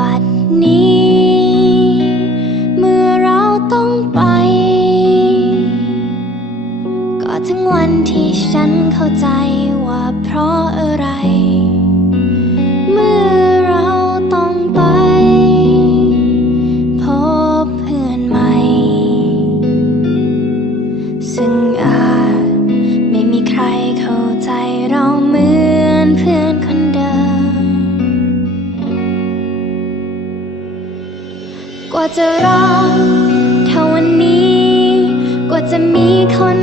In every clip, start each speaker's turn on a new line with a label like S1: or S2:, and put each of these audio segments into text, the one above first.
S1: บัดนี้ เมื่อเราต้องไป ก็ถึงวันที่ฉันเข้าใจว่าเพราะอะไร กว่าจะรอเท่าวันนี้ กว่าจะมีคน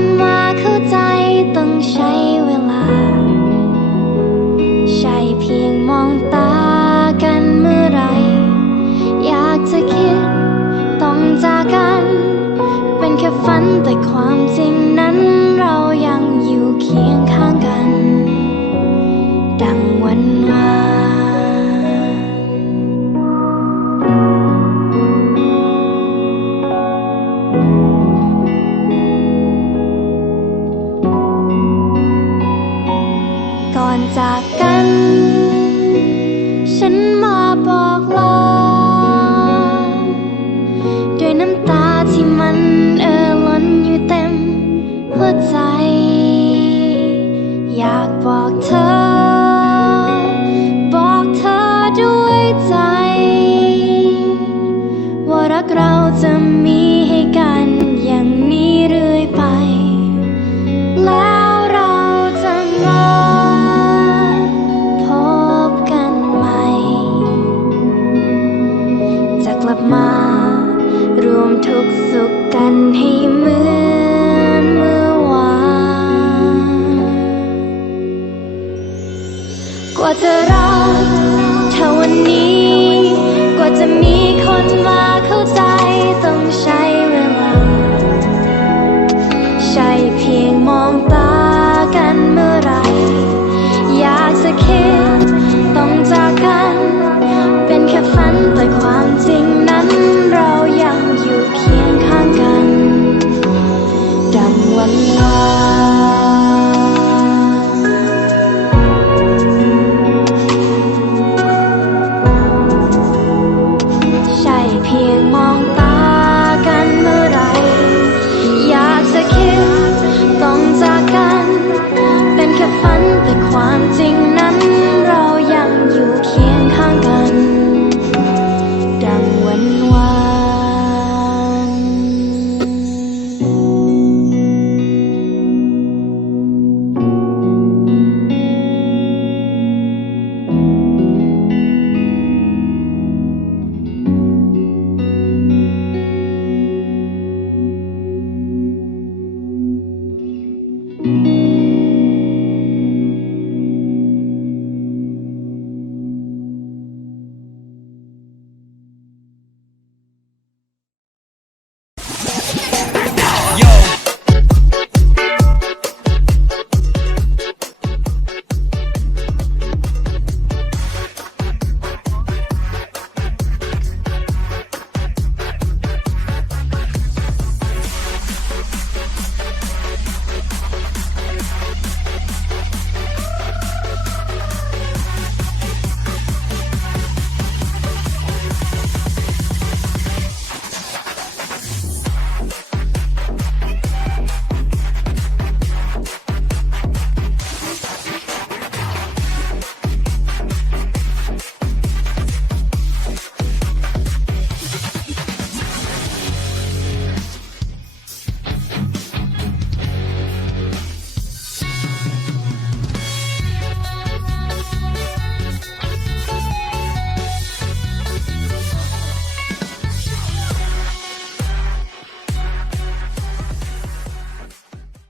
S1: ฉันมาบอกลาด้วยน้ำตาที่มันเอ่อล้นอยู่เต็มหัวใจ อยากบอกเธอ บอกเธอด้วยใจ ว่ารักเราจะมี ทุกสุขกันให้เหมือนเมื่อวาน กว่าจะรักเท่าวันนี้ กว่าจะมีคนมาเข้าใจต้องใช้เวลา ใช่เพียงมองตา